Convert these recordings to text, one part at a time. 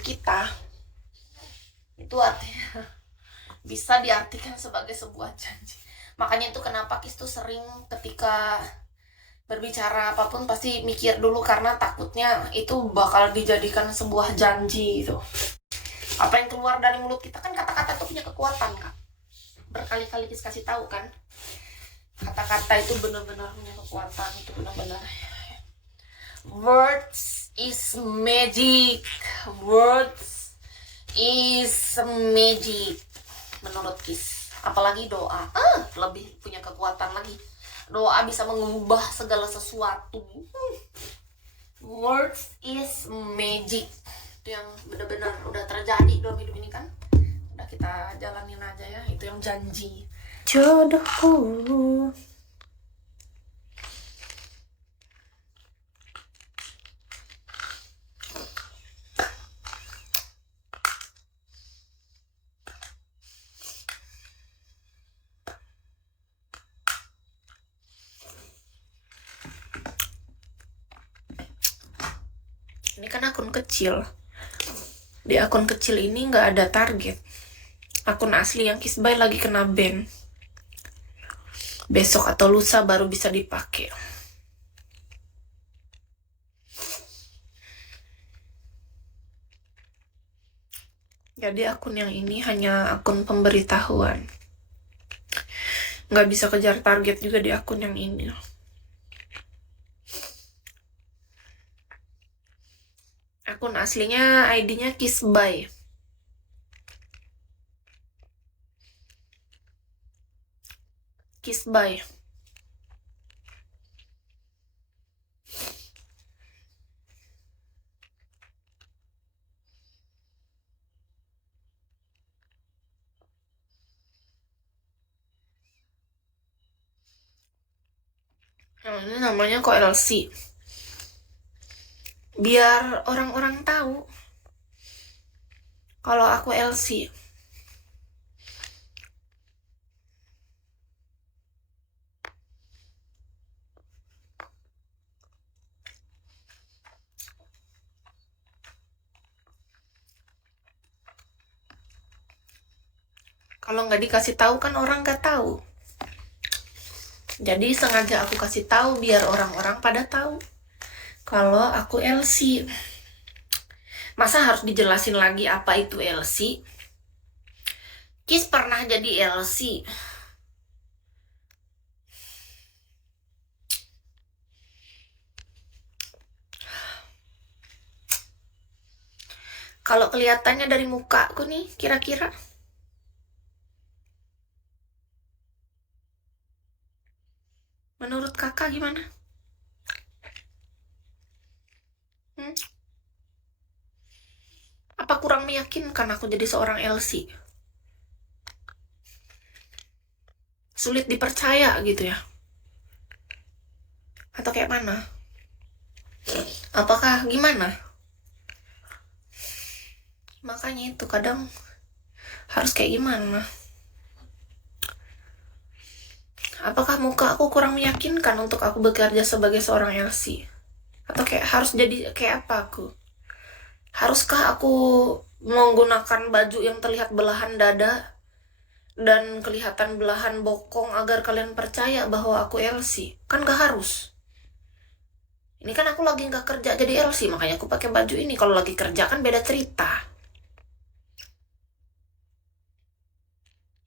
mulut kita itu artinya bisa diartikan sebagai sebuah janji. Makanya itu kenapa Kis tuh sering ketika berbicara apapun pasti mikir dulu, karena takutnya itu bakal dijadikan sebuah janji itu. Apa yang keluar dari mulut kita kan, kata-kata tuh punya kekuatan, Kak. Berkali-kali Kis kasih tahu kan, kata-kata itu benar-benar punya kekuatan, itu benar-benar. Words is magic. Words is magic menurut Kis. Apalagi doa, lebih punya kekuatan lagi. Doa bisa mengubah segala sesuatu. Words is magic. Itu yang benar-benar udah terjadi dalam hidup ini kan. Udah kita jalanin aja ya. Itu yang janji. Jodohku. Ini kan akun kecil. Di akun kecil ini nggak ada target. Akun asli yang Kisbay lagi kena ban. Besok atau lusa baru bisa dipakai. Jadi akun yang ini hanya akun pemberitahuan. Nggak bisa kejar target juga di akun yang ini. Akun aslinya ID-nya Kisbay. Kisbay. Ini namanya kok LC. Biar orang-orang tahu kalau aku LC. Kalau nggak dikasih tahu kan orang nggak tahu. Jadi sengaja aku kasih tahu biar orang-orang pada tahu kalau aku LC. Masa harus dijelasin lagi apa itu LC? Kis pernah jadi LC. Kalau kelihatannya dari muka aku nih, kira-kira menurut kakak gimana? Apa kurang meyakinkan aku jadi seorang LC? Sulit dipercaya gitu ya? Atau kayak mana? Apakah gimana? Makanya itu kadang harus kayak gimana? Apakah muka aku kurang meyakinkan untuk aku bekerja sebagai seorang LC? Atau kayak harus jadi kayak apa aku? Haruskah aku menggunakan baju yang terlihat belahan dada dan kelihatan belahan bokong agar kalian percaya bahwa aku LC? Kan gak harus. Ini kan aku lagi gak kerja jadi LC, makanya aku pakai baju ini. Kalau lagi kerja kan beda cerita.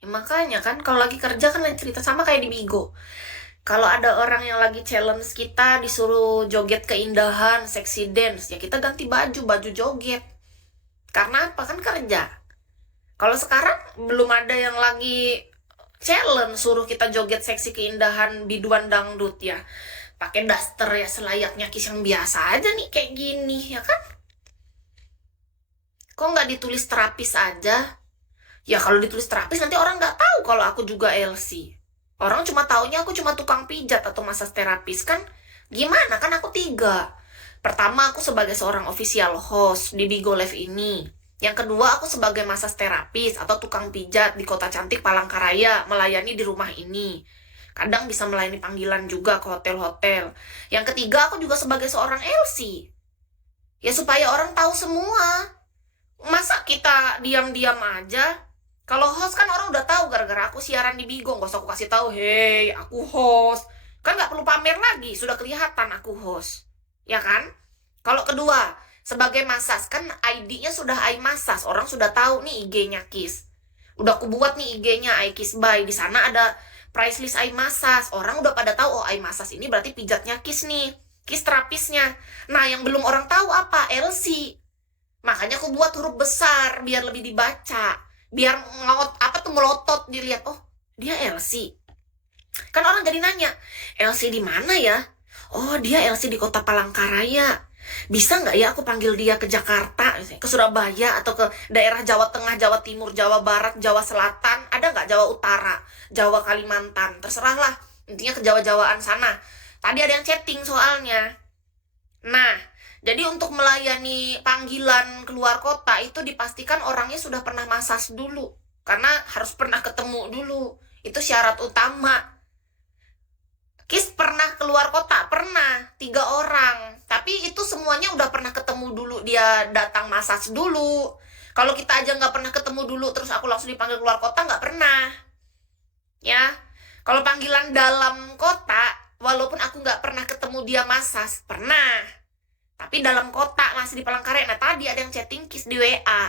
Ya, makanya kan kalau lagi kerja kan lain cerita, sama kayak di Bigo. Kalau ada orang yang lagi challenge kita disuruh joget keindahan, sexy dance, ya kita ganti baju joget. Karena apa? Kan kerja. Kalau sekarang belum ada yang lagi challenge suruh kita joget seksi keindahan biduan dangdut ya. Pakai daster ya selayaknya Kis yang biasa aja nih kayak gini ya kan? Kok nggak ditulis terapis aja? Ya kalau ditulis terapis nanti orang nggak tahu kalau aku juga LC. Orang cuma taunya aku cuma tukang pijat atau massage terapis kan? Gimana kan aku 3. Pertama aku sebagai seorang official host di Bigo Live ini. Yang kedua aku sebagai massage terapis atau tukang pijat di kota cantik Palangkaraya melayani di rumah ini. Kadang bisa melayani panggilan juga ke hotel-hotel. Yang ketiga aku juga sebagai seorang LC. Ya supaya orang tahu semua Masa kita diam-diam aja? Kalau host kan orang udah tahu gara-gara aku siaran di Bigo, gak usah aku kasih tahu, hey, aku host. Kan nggak perlu pamer lagi, sudah kelihatan aku host. Ya kan? Kalau kedua, sebagai Masas, kan ID-nya sudah iMasas, orang sudah tahu nih IG-nya Kiss. Udah aku buat nih IG-nya iKiss By, di sana ada price list iMasas. Orang udah pada tahu, oh iMasas ini berarti pijatnya Kiss nih. Kiss terapisnya. Nah, yang belum orang tahu apa? LC. Makanya aku buat huruf besar biar lebih dibaca. Biar melotot dilihat, oh, dia LC. Kan orang jadi nanya, LC di mana ya? Oh, dia LC di Kota Palangkaraya. Bisa nggak ya aku panggil dia ke Jakarta, ke Surabaya, atau ke daerah Jawa Tengah, Jawa Timur, Jawa Barat, Jawa Selatan? Ada nggak Jawa Utara, Jawa Kalimantan? Terserahlah, intinya ke Jawa-Jawaan sana. Tadi ada yang chatting soalnya. Nah, jadi untuk melayani panggilan keluar kota itu dipastikan orangnya sudah pernah masas dulu. Karena harus pernah ketemu dulu. Itu syarat utama. Kiss pernah keluar kota? Pernah. 3 orang. Tapi itu semuanya udah pernah ketemu dulu. Dia datang masas dulu. Kalau kita aja nggak pernah ketemu dulu, terus aku langsung dipanggil keluar kota, nggak pernah. Ya. Kalau panggilan dalam kota, walaupun aku nggak pernah ketemu dia masas, pernah. Tapi dalam kota, masih di Palangkaraya. Nah, tadi ada yang chatting Kiss di WA.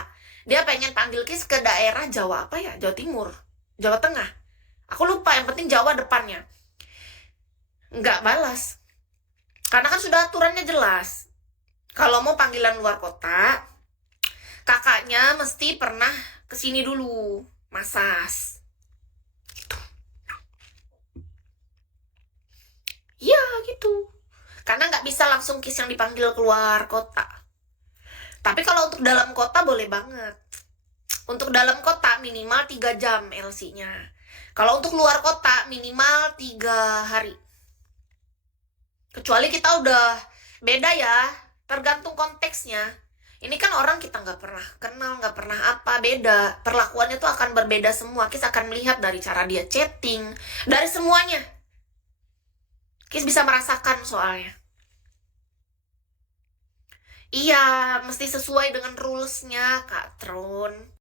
Dia pengen panggil Kiss ke daerah Jawa apa ya? Jawa Timur, Jawa Tengah. Aku lupa, yang penting Jawa depannya. Nggak balas. Karena kan sudah aturannya jelas. Kalau mau panggilan luar kota, kakaknya mesti pernah kesini dulu, masas. Iya, gitu. Karena nggak bisa langsung Kiss yang dipanggil keluar kota. Tapi kalau untuk dalam kota boleh banget. Untuk dalam kota minimal 3 jam LC-nya. Kalau untuk luar kota minimal 3 hari. Kecuali kita udah beda ya, tergantung konteksnya. Ini kan orang kita nggak pernah kenal, nggak pernah apa, beda. Perlakuannya tuh akan berbeda semua. Kiss akan melihat dari cara dia chatting, dari semuanya. Kiss bisa merasakan soalnya. Iya, mesti sesuai dengan rules-nya, Kak Tron.